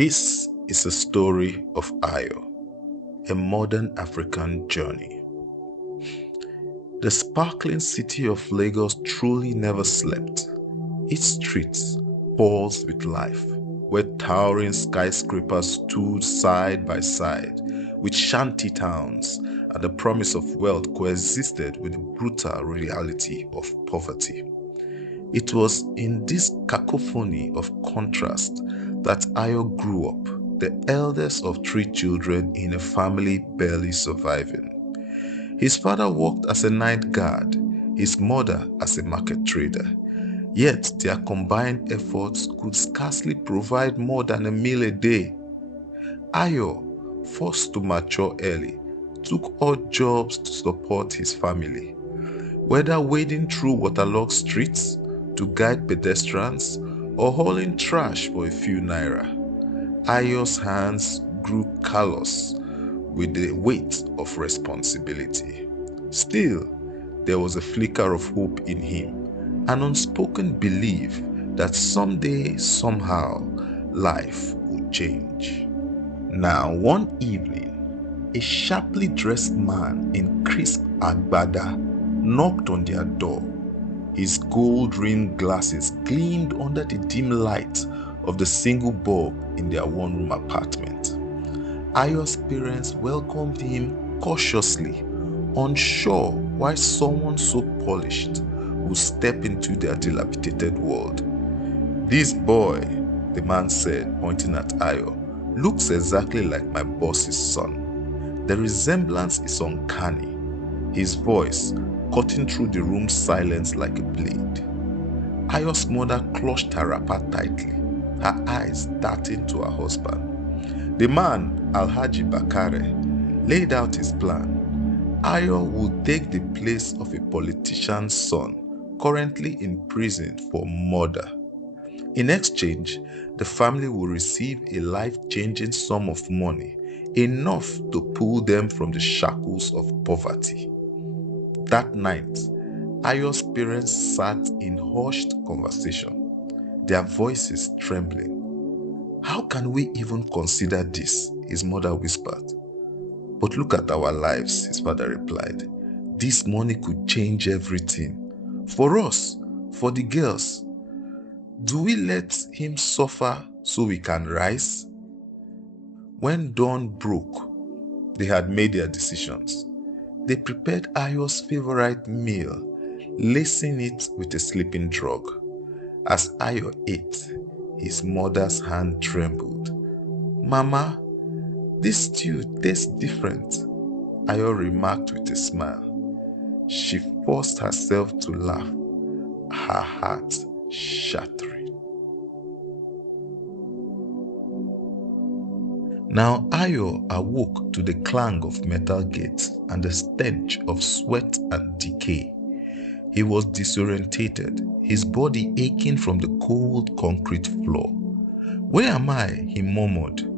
This is a story of Ayo, a modern African journey. The sparkling city of Lagos truly never slept. Its streets pulsed with life, where towering skyscrapers stood side by side, with shanty towns and the promise of wealth coexisted with the brutal reality of poverty. It was in this cacophony of contrast that Ayo grew up, the eldest of three children in a family barely surviving. His father worked as a night guard, his mother as a market trader. Yet their combined efforts could scarcely provide more than a meal a day. Ayo, forced to mature early, took odd jobs to support his family. Whether wading through waterlogged streets to guide pedestrians or hauling trash for a few naira, Ayo's hands grew callous with the weight of responsibility. Still, there was a flicker of hope in him, an unspoken belief that someday, somehow, life would change. Now, one evening, a sharply dressed man in crisp agbada knocked on their door. His gold-rimmed glasses gleamed under the dim light of the single bulb in their one-room apartment. Ayo's parents welcomed him cautiously, unsure why someone so polished would step into their dilapidated world. "This boy," the man said, pointing at Ayo, "looks exactly like my boss's son. The resemblance is uncanny," his voice cutting through the room's silence like a blade. Ayo's mother clutched her wrapper tightly, her eyes darting to her husband. The man, Alhaji Bakare, laid out his plan. Ayo would take the place of a politician's son, currently in prison for murder. In exchange, the family would receive a life-changing sum of money, enough to pull them from the shackles of poverty. That night, Ayo's parents sat in hushed conversation, their voices trembling. "How can we even consider this?" his mother whispered. "But look at our lives," his father replied. "This money could change everything. For us, for the girls. Do we let him suffer so we can rise?" When dawn broke, they had made their decisions. They prepared Ayo's favorite meal, lacing it with a sleeping drug. As Ayo ate, his mother's hand trembled. "Mama, this stew tastes different," Ayo remarked with a smile. She forced herself to laugh, her heart shattering. Now Ayo awoke to the clang of metal gates and the stench of sweat and decay. He was disorientated, his body aching from the cold concrete floor. "Where am I?" he murmured.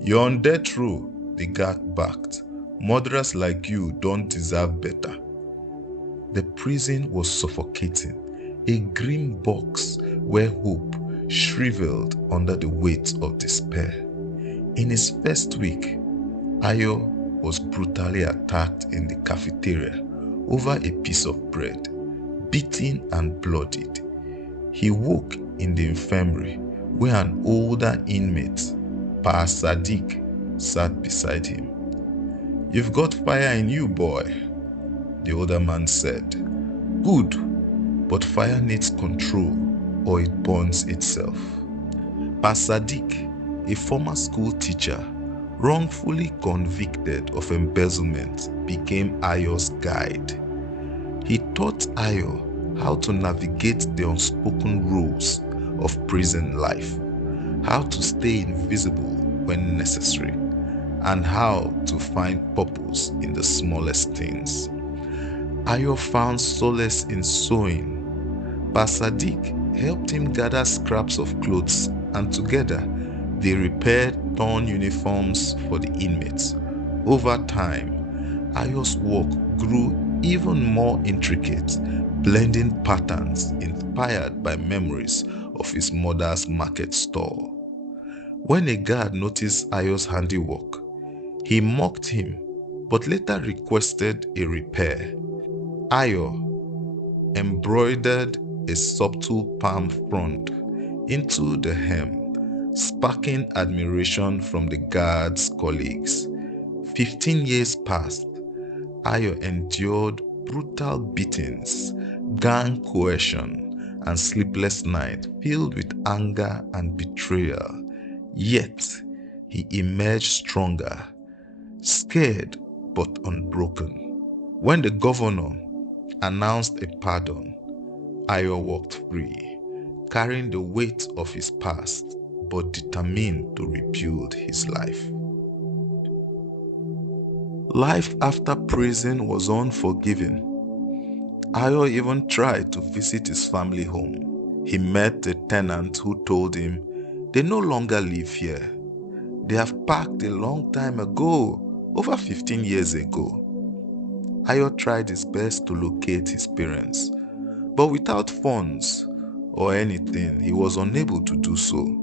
"You're on death row," the guard barked. "Murderers like you don't deserve better." The prison was suffocating, a grim box where hope shriveled under the weight of despair. In his first week, Ayo was brutally attacked in the cafeteria over a piece of bread, beaten and bloodied. He woke in the infirmary where an older inmate, Pa Sadiq, sat beside him. "You've got fire in you, boy," the older man said. "Good, but fire needs control or it burns itself." Pa Sadiq, a former school teacher, wrongfully convicted of embezzlement, became Ayo's guide. He taught Ayo how to navigate the unspoken rules of prison life, how to stay invisible when necessary, and how to find purpose in the smallest things. Ayo found solace in sewing. Pa Sadiq helped him gather scraps of clothes, and together they repaired torn uniforms for the inmates. Over time, Ayo's work grew even more intricate, blending patterns inspired by memories of his mother's market stall. When a guard noticed Ayo's handiwork, he mocked him but later requested a repair. Ayo embroidered a subtle palm frond into the hem, sparking admiration from the guard's colleagues. 15 years passed. Ayo endured brutal beatings, gang coercion, and sleepless nights filled with anger and betrayal. Yet, he emerged stronger, scared but unbroken. When the governor announced a pardon, Ayo walked free, carrying the weight of his past but determined to rebuild his life. Life after prison was unforgiving. Ayo even tried to visit his family home. He met a tenant who told him they no longer live here. They have packed a long time ago, over 15 years ago. Ayo tried his best to locate his parents, but without funds or anything, he was unable to do so.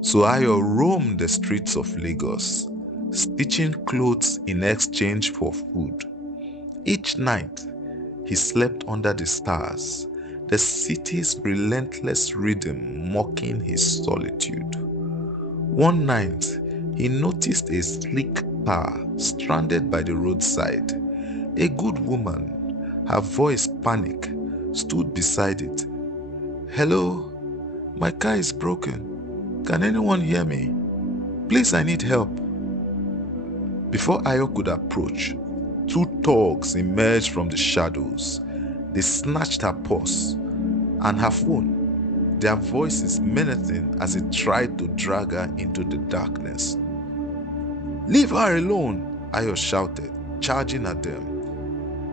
So Ayo roamed the streets of Lagos, stitching clothes in exchange for food. Each night, he slept under the stars, the city's relentless rhythm mocking his solitude. One night, he noticed a sleek car stranded by the roadside. A good woman, her voice panic, stood beside it. "Hello, my car is broken. Can anyone hear me? Please, I need help." Before Ayo could approach, two thugs emerged from the shadows. They snatched her purse and her phone, their voices menacing as they tried to drag her into the darkness. "Leave her alone," Ayo shouted, charging at them.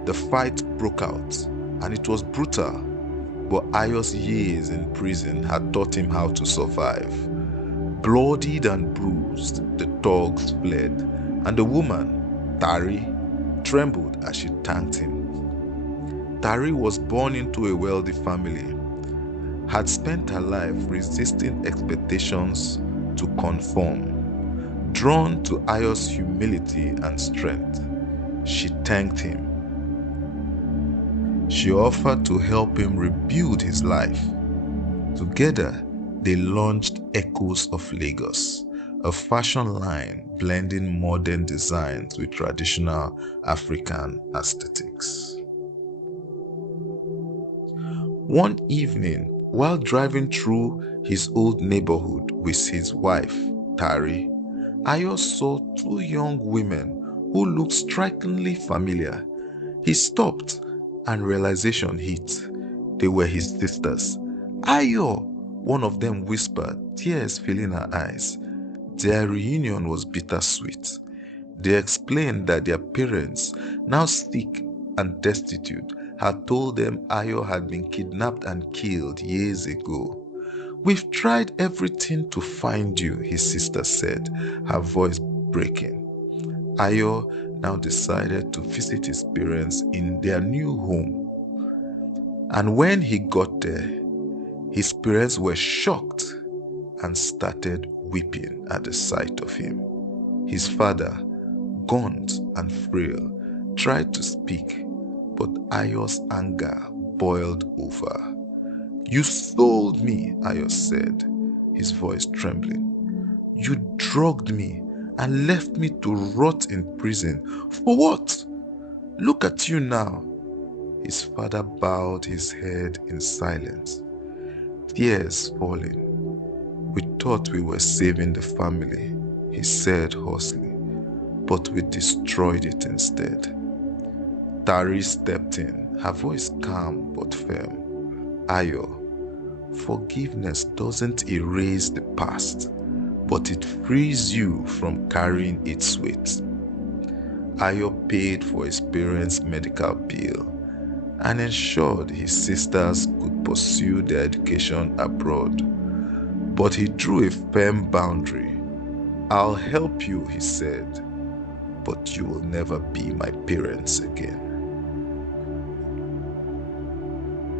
The fight broke out, and it was brutal, but Ayo's years in prison had taught him how to survive. Bloodied and bruised, the thugs fled, and the woman, Tari, trembled as she thanked him. Tari was born into a wealthy family, had spent her life resisting expectations to conform. Drawn to Ayo's humility and strength, she thanked him. She offered to help him rebuild his life. Together, they launched Echoes of Lagos, a fashion line blending modern designs with traditional African aesthetics. One evening, while driving through his old neighborhood with his wife, Tari, Ayo saw two young women who looked strikingly familiar. He stopped and realization hit. They were his sisters. "Ayo," one of them whispered, tears filling her eyes. Their reunion was bittersweet. They explained that their parents, now sick and destitute, had told them Ayo had been kidnapped and killed years ago. "We've tried everything to find you," his sister said, her voice breaking. Ayo now decided to visit his parents in their new home. And when he got there, his parents were shocked and started weeping at the sight of him. His father, gaunt and frail, tried to speak, but Ayo's anger boiled over. "You sold me," Ayo said, his voice trembling. "You drugged me and left me to rot in prison. For what? Look at you now." His father bowed his head in silence, tears falling. "We thought we were saving the family," he said hoarsely, "but we destroyed it instead." Tari stepped in, her voice calm but firm. "Ayo, forgiveness doesn't erase the past, but it frees you from carrying its weight." Ayo paid for his parents' medical bill and ensured his sisters could pursue their education abroad. But he drew a firm boundary. "I'll help you," he said, "but you will never be my parents again."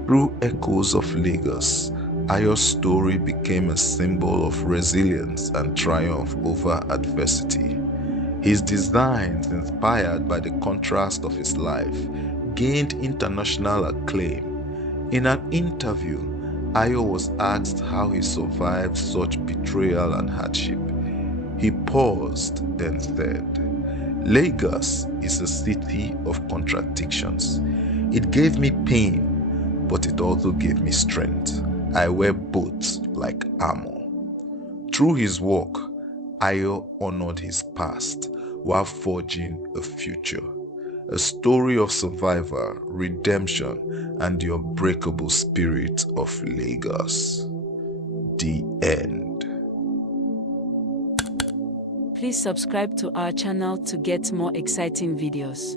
Through Echoes of Lagos, Ayo's story became a symbol of resilience and triumph over adversity. His designs, inspired by the contrast of his life, gained international acclaim. In an interview, Ayo was asked how he survived such betrayal and hardship. He paused, then said, "Lagos is a city of contradictions. It gave me pain, but it also gave me strength. I wear both like armor." Through his work, Ayo honored his past while forging a future. A story of survival, redemption, and the unbreakable spirit of Lagos. The end. Please subscribe to our channel to get more exciting videos.